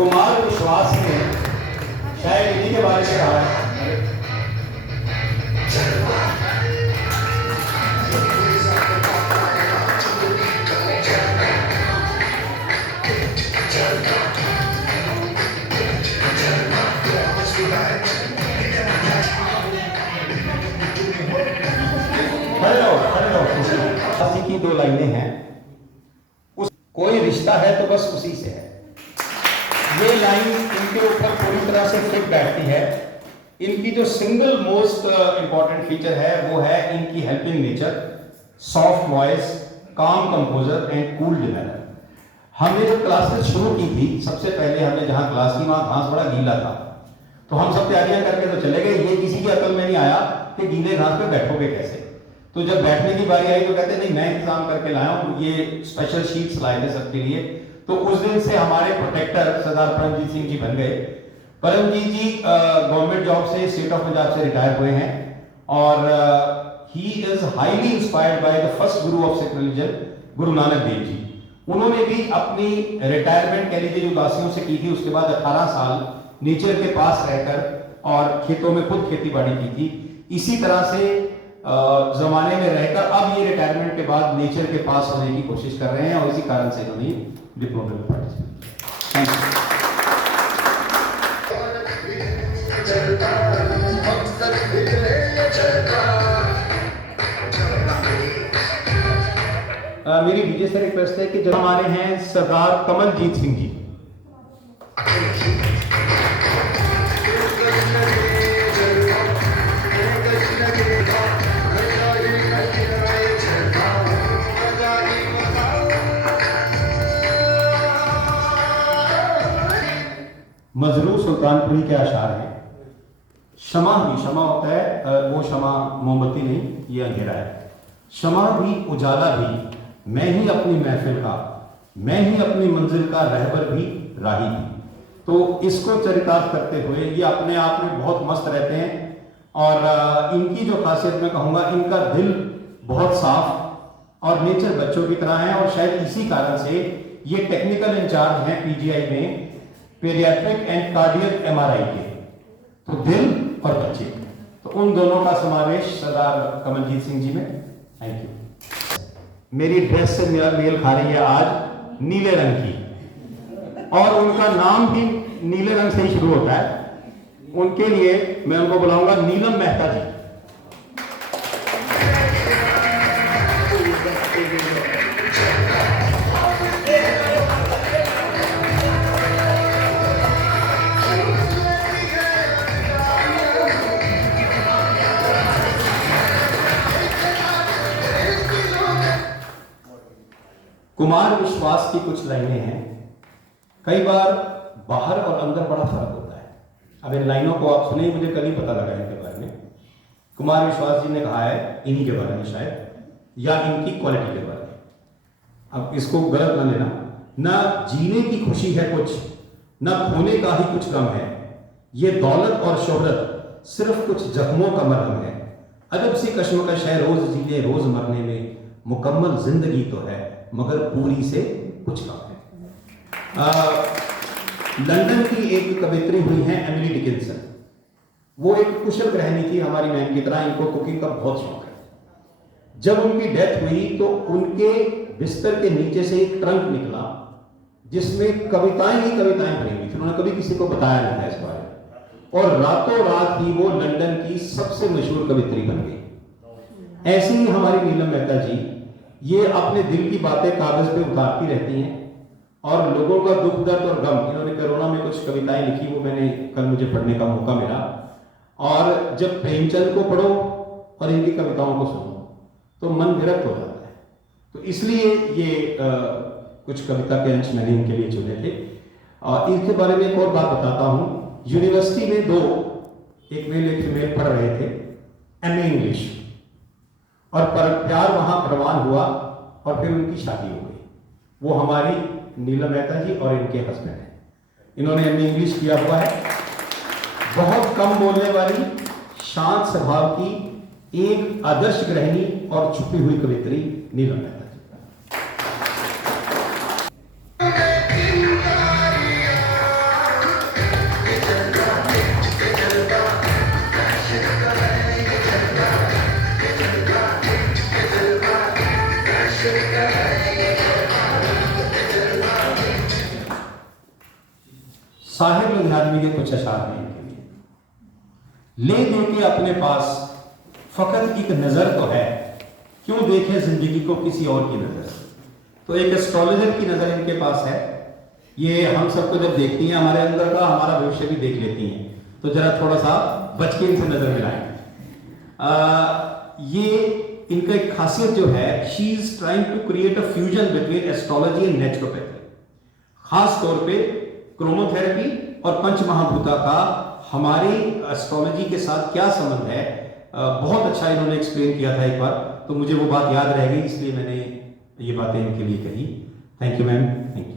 कुमार विश्वास ने शायद इन्हीं के बारे में कहा है। की दो लाइनें हैं, कोई रिश्ता है तो बस उसी से है। ये लाइन इनके ऊपर पूरी तरह से फिट बैठती है। इनकी जो सिंगल मोस्ट इंपॉर्टेंट फीचर है वो है इनकी हेल्पिंग नेचर, सॉफ्ट वॉइस, काम कंपोजर एंड कूल डिमेनर। हमने जब क्लासेस शुरू की थी, सबसे पहले हमने जहां क्लास की वहां घास बड़ा गीला था, तो हम सब तैयारियां करके तो चले गए। ये किसी की अकल में नहीं आया कि गीले घास पे बैठोगे कैसे। तो जब बैठने की बारी आई तो कहते नहीं मैं इंतजाम करके लाया हूँ, ये स्पेशल शीट्स लाए थे सबके लिए। तो उस दिन से हमारे प्रोटेक्टर सरदार परमजीत सिंह जी बन गए। परमजीत जी गवर्नमेंट जॉब से, स्टेट ऑफ पंजाब से रिटायर हुए हैं और he is highly inspired by the first Guru of Sikh religion, Guru Nanak Dev ji. उन्होंने भी अपनी रिटायरमेंट कह लीजिए उदासियों से की थी। उसके बाद 18 साल नेचर के पास रहकर और खेतों में खुद खेती बाड़ी की थी। इसी तरह से जमाने में रहकर अब ये रिटायरमेंट के बाद नेचर के पास होने की कोशिश कर रहे हैं और इसी कारण से इन्होंने डिप्लोमा में पार्टिसिपेट किया। मेरी विजय से रिक्वेस्ट है कि जब हमारे हैं सरदार कमलजीत सिंह जी। मजरू सुल्तानपुरी के अशार हैं। शमा भी, शमा होता है वो शमा मोमबत्ती नहीं, ये अंधेरा है। शमा भी उजाला भी, मैं ही अपनी महफिल का, मैं ही अपनी मंजिल का रहबर भी, राही भी। तो इसको चरितार्थ करते हुए ये अपने आप में बहुत मस्त रहते हैं। और इनकी जो खासियत मैं कहूँगा, इनका दिल बहुत साफ और नेचर बच्चों की तरह है। और शायद इसी कारण से ये टेक्निकल इंचार्ज हैं पीजीआई में पेडियाट्रिक एंड कार्डियक एमआरआई के। तो दिल और बच्चे, तो उन दोनों का समावेश सरदार कमलजीत सिंह जी में। Thank you. मेरी ड्रेस से मेरा मेल खा रही है आज नीले रंग की, और उनका नाम भी नीले रंग से ही शुरू होता है। उनके लिए मैं उनको बुलाऊंगा नीलम मेहता जी। कुमार विश्वास की कुछ लाइनें हैं। कई बार बाहर और अंदर बड़ा फर्क होता है। अब इन लाइनों को आप सुने, मुझे कल ही पता लगा इनके बारे में। कुमार विश्वास जी ने कहा है इन्हीं के बारे में शायद, या इनकी क्वालिटी के बारे में। अब इसको गलत ना लेना। ना जीने की खुशी है कुछ, ना खोने का ही कुछ गम है। ये दौलत और शोहरत सिर्फ कुछ जख्मों का मरहम है। अजब सी कश्मकश है रोज जीने रोज मरने में, मुकम्मल जिंदगी तो है मगर पूरी से कुछ कम है। लंदन की एक कवित्री हुई है एमिली डिकिंसन। वो एक कुशल गृहिणी थी हमारी मैम की तरह। इनको कुकिंग का बहुत शौक है। जब उनकी डेथ हुई तो उनके बिस्तर के नीचे से एक ट्रंक निकला जिसमें कविताएं ही कविताएं भरी हुई थी। उन्होंने कभी किसी को बताया नहीं था इस बारे में, और रातों रात ही वो लंदन की सबसे मशहूर कवित्री बन गई। ऐसी ही हमारी नीलम मेहता जी, ये अपने दिल की बातें कागज पे उतारती रहती हैं और लोगों का दुख दर्द और गम। इन्होंने कोरोना में कुछ कविताएं लिखी, वो मैंने कल मुझे पढ़ने का मौका मिला। और जब प्रेमचंद को पढ़ो और इनकी कविताओं को सुनो तो मन विरक्त हो जाता है। तो इसलिए ये कुछ कविता के अंश मैंने इनके लिए चुने थे। और इनके बारे में एक और बात बताता हूँ। यूनिवर्सिटी में दो, एक मेल एक फीमेल पढ़ रहे थे एमए इंग्लिश, और प्यार वहां प्रवान हुआ और फिर उनकी शादी हो गई। वो हमारी नीलम मेहता जी और इनके हस्बैंड हैं। इन्होंने एमए इंग्लिश किया हुआ है। बहुत कम बोलने वाली, शांत स्वभाव की एक आदर्श गृहिणी और छुपी हुई कवित्री नीलम मेहता। साहिर लुधियानवी के कुछ अशार हैं इनके लिए। ले दे के अपने पास फकत एक नजर तो है, क्यों देखे जिंदगी को किसी और की नजर से। तो एक एस्ट्रोलॉजर की नजर इनके पास है। ये हम सबको जब देखती हैं हमारे अंदर का हमारा भविष्य भी देख लेती हैं, तो जरा थोड़ा सा बच के इनसे नजर मिलाएं। ये इनका एक खासियत जो है, she is trying to create a fusion between astrology and naturopathy. खास तौर पे क्रोमोथेरेपी और पंच महाभूता का हमारी एस्ट्रोलॉजी के साथ क्या संबंध है, बहुत अच्छा इन्होंने एक्सप्लेन किया था एक बार, तो मुझे वो बात याद रह गई, इसलिए मैंने ये बातें इनके लिए कही। Thank you ma'am, thank you.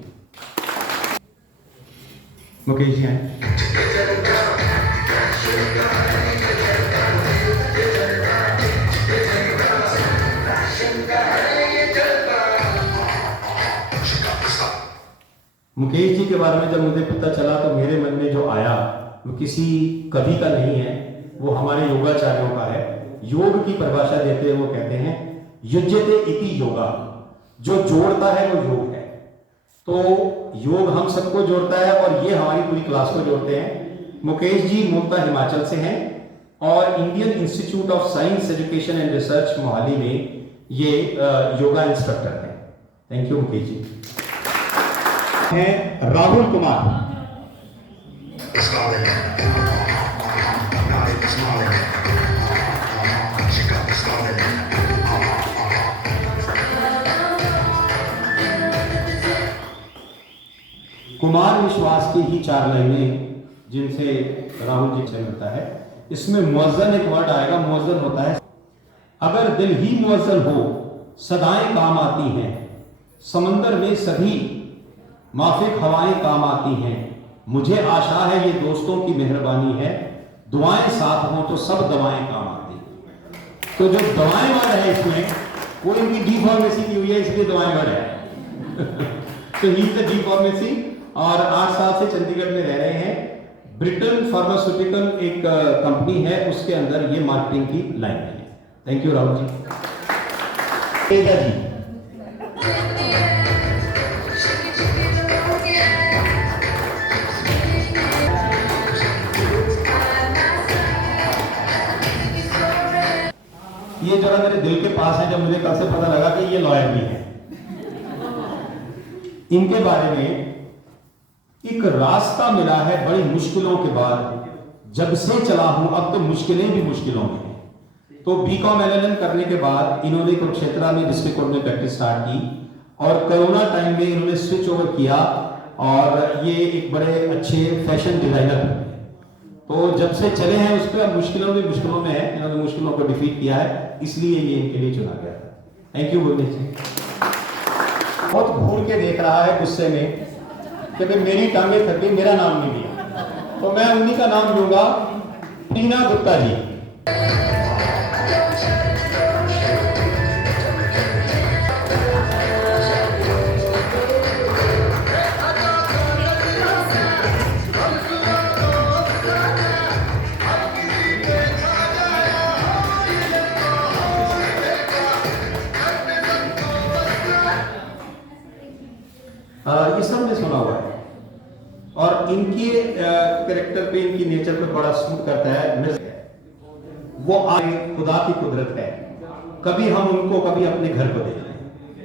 Mukesh ji आए। मुकेश जी के बारे में जब मुझे पता चला तो मेरे मन में जो आया वो किसी कवि का नहीं है, वो हमारे योगाचार्यों का है। योग की परिभाषा देते हुए वो कहते हैं युज्यते इति योगा, जो जोड़ता है वो योग है। तो योग हम सबको जोड़ता है और ये हमारी पूरी क्लास को जोड़ते हैं। मुकेश जी मूलतः हिमाचल से हैं और Indian institute of science education and research Mohali में ये योगा इंस्ट्रक्टर हैं। थैंक यू मुकेश जी। हैं राहुल कुमार। कुमार विश्वास की ही 4 लाइनें जिनसे राहुल जी से मिलता है। इसमें मुअज्जन एक वर्ड आएगा, मुअज्जन होता है अगर दिल ही मुअज्जन हो सदाएं काम आती हैं, समंदर में सभी माफिक हवाएं काम आती हैं, मुझे आशा है ये दोस्तों की मेहरबानी है, दुआएं साथ हों तो सब दवाएं काम आती हैं। तो जो दवाएं वर्ड है इसमें वो इनकी डी फॉर्मेसी की हुई है, इसलिए दवाएं वर्ड है। तो he is the D pharmacy और 8 साल से चंडीगढ़ में रह रहे हैं। ब्रिटेन फार्मास्यूटिकल एक कंपनी है, उसके अंदर ये मार्केटिंग की लाइन है। Thank you Rahul ji. तेजा जी। ये जरा मेरे दिल के पास है, जब मुझे कल से पता लगा कि ये लॉयर भी है। इनके बारे में एक रास्ता मिला है बड़ी मुश्किलों के बाद, जब से चला हूं अब तो मुश्किलें भी मुश्किलों में हैं। तो बीकॉम एलएलएम करने के बाद इन्होंने कुरुक्षेत्र में डिस्ट्रिक्ट कोर्ट में प्रैक्टिस स्टार्ट की और कोरोना टाइम में इन्होंने स्विच ओवर किया और ये एक बड़े अच्छे फैशन डिजाइनर बने। तो जब से चले हैं उस पर मुश्किलों में है, इन्होंने मुश्किलों को डिफीट किया है, इसलिए ये इनके लिए चुना गया था। थैंक यू बोलने जी। बहुत घूर के देख रहा है गुस्से में कि मेरी टांगे थक गई, मेरा नाम नहीं लिया, तो मैं उन्हीं का नाम लूंगा, टीना गुप्ता जी। ये सब ने सुना हुआ है और इनके कैरेक्टर पे, इनकी नेचर पे बड़ा सूट करता है। वो आगे खुदा की कुदरत है, कभी हम उनको कभी अपने घर को देखते हैं।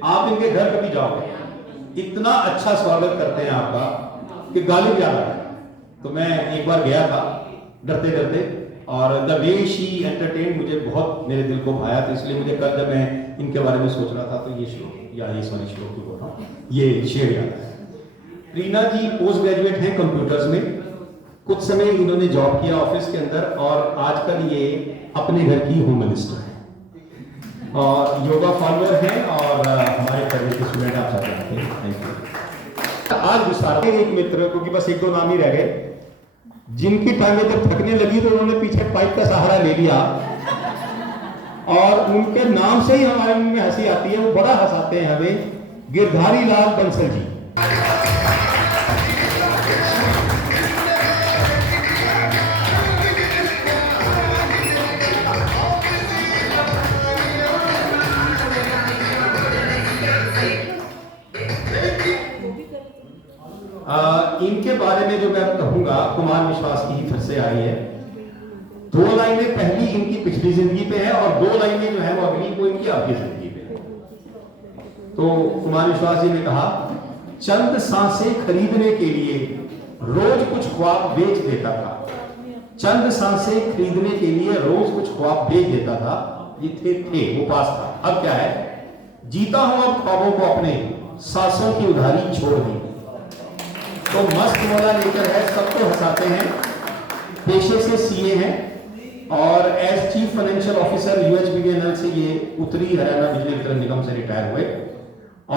आप इनके घर कभी जाओगे, इतना अच्छा स्वागत करते हैं आपका कि गालिब याद आ रहा है। तो मैं एक बार गया था डरते डरते और द वे शी एंटरटेन मुझे बहुत मेरे दिल को भाया, तो इसलिए मुझे कल जब मैं इनके बारे में सोच रहा था तो ये श्लोक की बोल रहा हूँ, ये शेर याद है। रीना जी पोस्ट ग्रेजुएट हैं कंप्यूटर्स में, कुछ समय इन्होंने जॉब किया ऑफिस के अंदर और आजकल ये अपने घर की होम मिनिस्टर हैं और योगा फॉलोअर हैं और हमारे कॉलेज के स्टूडेंट आप सब जानते हैं। Thank you. आज विस्तार एक मित्र, क्योंकि बस 1-2 नाम ही रह गए, जिनकी टांगें जब थकने लगी तो उन्होंने पीछे पाइप का सहारा ले लिया और उनके नाम से ही हमारे मुंह में हंसी आती है, वो बड़ा हंसाते हैं हमें, गिरधारी लाल बंसल जी। इनके बारे में जो मैं कहूँ करूंगा, कुमार विश्वास की ही फिर से आई है। 2 लाइनें पहली इनकी पिछली जिंदगी पे है और 2 लाइनें जो है वो अगली को इनकी आपकी जिंदगी पे है। तो कुमार विश्वास जी ने कहा, चंद सांसें खरीदने के लिए रोज कुछ ख्वाब बेच देता था। चंद सांसें खरीदने के लिए रोज कुछ ख्वाब बेच देता था। ये थे वो पास था। अब क्या है, जीता हूं अब ख्वाबों को अपने, सांसों की उधारी छोड़ दी। तो मस्त मौला लेकर है, सबको हंसाते हैं, पेशे से सीए हैं और एज चीफ फाइनेंशियल ऑफिसर यूएचबीडीएनएल से ये उत्तरी हरियाणा बिजली वितरण निगम से रिटायर हुए।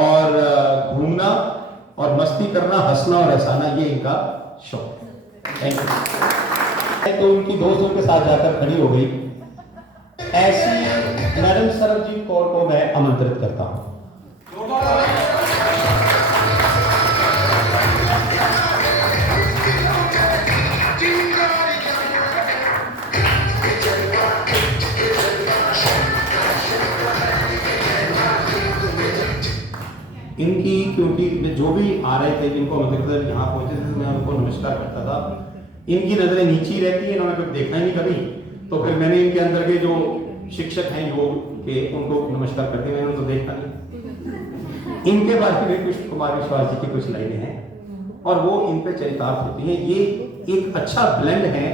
और घूमना और मस्ती करना, हंसना और हंसाना, ये इनका शौक है। Thank you. तो उनकी दोस्त उनके साथ जाकर खड़ी हो गई। ऐसी मैडम सरबजीत कौर को मैं आमंत्रित करता हूं। इनकी क्योंकि जो भी आ रहे थे, जिनको आमंत्रित यहाँ पहुंचे थे, मैं उनको नमस्कार करता था। इनकी नजरें नीची रहती है, इन्होंने कभी देखा ही नहीं कभी। तो फिर मैंने इनके अंदर के जो शिक्षक हैं योग के, उनको नमस्कार करते हैं, मैंने उनको देखा नहीं। इनके बारे में कुछ कुमार विश्वास जी की कुछ लाइनें हैं और वो इन पे चरितार्थ होती हैं। ये एक अच्छा ब्लेंड है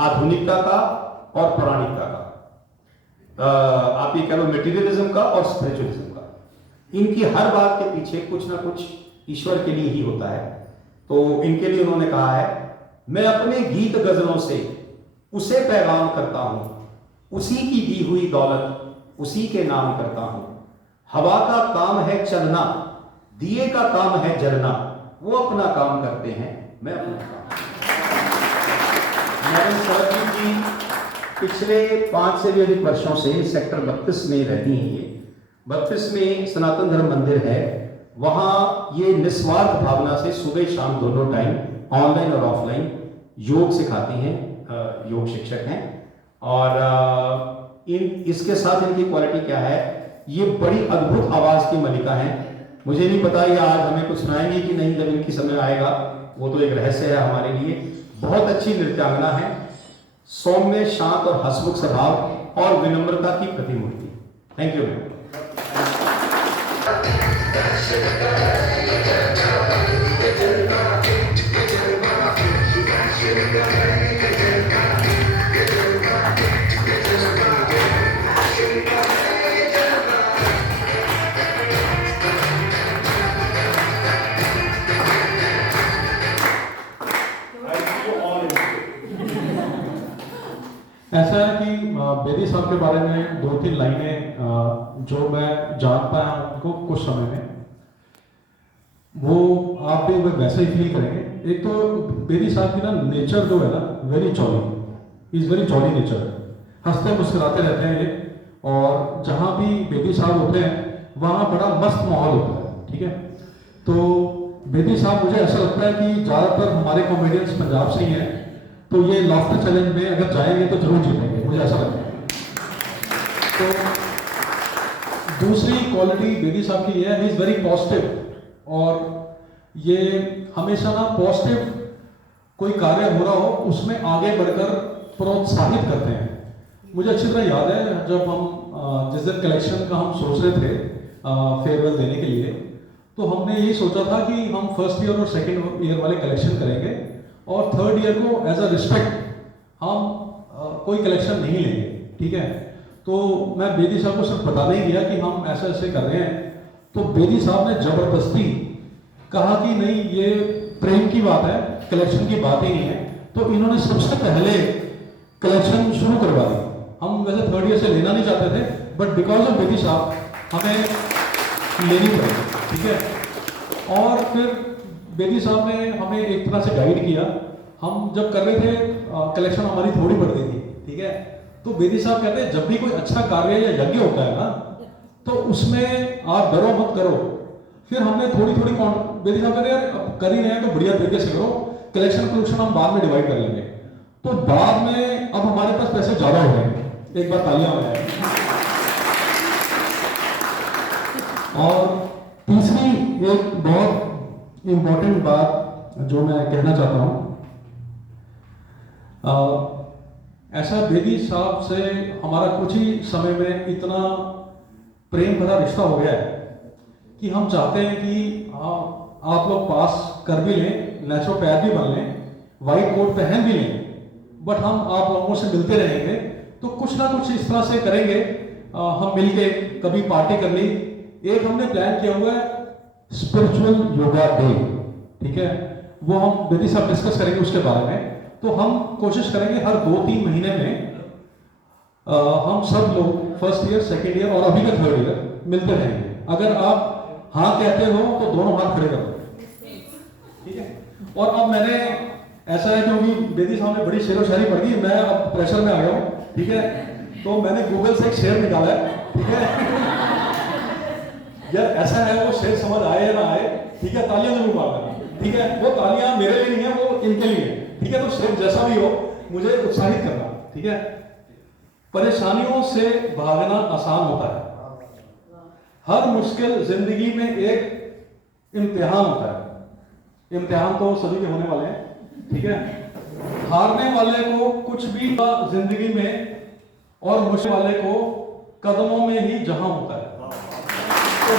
आधुनिकता का और पौराणिकता का, आप ये कह लो मटेरियलिज्म का और स्पिरिचुअलिज्म का। इनकी हर बात के पीछे कुछ ना कुछ ईश्वर के लिए ही होता है। तो इनके लिए उन्होंने कहा है, मैं अपने गीत गजलों से उसे पैगाम करता हूं, उसी की दी हुई दौलत उसी के नाम करता हूं। हवा का काम है चलना, दिए का काम है जलना, वो अपना काम करते हैं, मैं अपना काम। मैडम सरबजीत जी पिछले 5 से भी अधिक वर्षों से सेक्टर 32 में रहती हैं। ये 32 में सनातन धर्म मंदिर है, वहां ये निस्वार्थ भावना से सुबह शाम दोनों टाइम ऑनलाइन और ऑफलाइन योग सिखाती हैं, योग शिक्षक हैं। और इसके साथ इनकी क्वालिटी क्या है, ये बड़ी अद्भुत आवाज की मलिका है। मुझे नहीं पता ये आज हमें कुछ सुनाएंगे कि नहीं, जब इनकी समय आएगा वो तो एक रहस्य है हमारे लिए। बहुत अच्छी नृत्यांगना है, सौम्य, शांत और हंसमुख स्वभाव और विनम्रता की प्रतिमूर्ति। Thank you. ऐसा है कि बेदी साहब के बारे में 2-3 लाइनें जो मैं जान पाया उनको कुछ समय में, वो आप भी वैसे ही फील करेंगे। एक तो बेदी साहब की ना नेचर जो है ना, very jolly, is very jolly nature, हंसते मुस्कुराते रहते हैं ये। और जहाँ भी बेदी साहब होते हैं वहाँ बड़ा मस्त माहौल होता है, ठीक है। तो बेदी साहब, मुझे ऐसा लगता है कि ज़्यादातर हमारे कॉमेडियंस पंजाब से ही हैं, तो ये लाफ्टर चैलेंज में अगर जाएंगे तो जरूर जीतेंगे, मुझे ऐसा लगता है। तो दूसरी क्वालिटी बेदी साहब की है, ही इज वेरी पॉजिटिव। और ये हमेशा ना पॉजिटिव कोई कार्य हो रहा हो उसमें आगे बढ़कर प्रोत्साहित करते हैं। मुझे अच्छी तरह याद है जब हम जिस दिन कलेक्शन का हम सोच रहे थे फेयरवेल देने के लिए, तो हमने यही सोचा था कि हम फर्स्ट ईयर और सेकेंड ईयर वाले कलेक्शन करेंगे और थर्ड ईयर को एज अ रिस्पेक्ट हम कोई कलेक्शन नहीं लेंगे, ठीक है। तो मैं बेदी साहब को सिर्फ बताने ही गया कि हम ऐसे ऐसे कर रहे हैं, तो बेदी साहब ने जबरदस्ती कहा कि नहीं, ये प्रेम की बात है, कलेक्शन की बात ही नहीं है। तो इन्होंने सबसे पहले कलेक्शन शुरू करवा दी। हम वैसे थर्ड ईयर से लेना नहीं चाहते थे, बट बिकॉज ऑफ बेदी साहब हमें लेनी पड़ी, ठीक है। और फिर बेदी साहब ने हमें एक तरह से गाइड किया। हम जब कर रहे थे कलेक्शन हमारी थोड़ी बढ़ रही थी, ठीक है। तो बेदी साहब कहते हैं जब भी कोई अच्छा कार्य या यज्ञ होता है ना, तो उसमें आप डरो मत करो। फिर हमने थोड़ी थोड़ी बेदी साहब कहते हैं यार अब कर ही रहे हैं तो बढ़िया तरीके से करो, कलेक्शन हम बाद में डिवाइड कर लेंगे। तो बाद में अब हमारे पास पैसे ज्यादा हो गए, एक बार तालियां हो जाए। और तीसरी एक बहुत इंपॉर्टेंट बात जो मैं कहना चाहता हूं ऐसा बेदी साहब से हमारा कुछ ही समय में इतना प्रेम भरा रिश्ता हो गया है कि हम चाहते हैं कि आप लोग पास कर भी लें, नेचुरोपैथ भी बन लें, वाइट कोट पहन भी लें, बट हम आप लोगों से मिलते रहेंगे। तो कुछ ना कुछ इस तरह से करेंगे, हम मिलके कभी पार्टी कर ली। एक हमने प्लान किया हुआ है स्पिरिचुअल योगा डे, ठीक है, वो हम बेदी साहब डिस्कस करेंगे उसके बारे में। तो हम कोशिश करेंगे हर 2-3 महीने में हम सब लोग फर्स्ट ईयर, सेकेंड ईयर और अभी का थर्ड ईयर मिलते रहेंगे। अगर आप हाँ कहते हो तो दोनों हाथ खड़े कर दो, ठीक है। और अब मैंने ऐसा है क्योंकि बेदी साहब ने बड़ी शेरो शायरी पढ़ दी, मैं अब प्रेशर में आ गया हूँ, ठीक है। तो मैंने गूगल से एक शेर निकाला है, ठीक है। यार ऐसा है, वो शेर समझ आए या ना आए, ठीक है, तालियां जरूर मारना, ठीक है। वो तालियां मेरे लिए नहीं है, वो इनके लिए, ठीक है। तो शेर जैसा भी हो मुझे उत्साहित करना, ठीक है। परेशानियों से भागना आसान होता है, हर मुश्किल जिंदगी में एक इम्तिहान होता है। इम्तिहान तो सभी के होने वाले हैं, ठीक है। हारने वाले को कुछ भी जिंदगी में और मुश्किल वाले को कदमों में ही जहां होता है। तो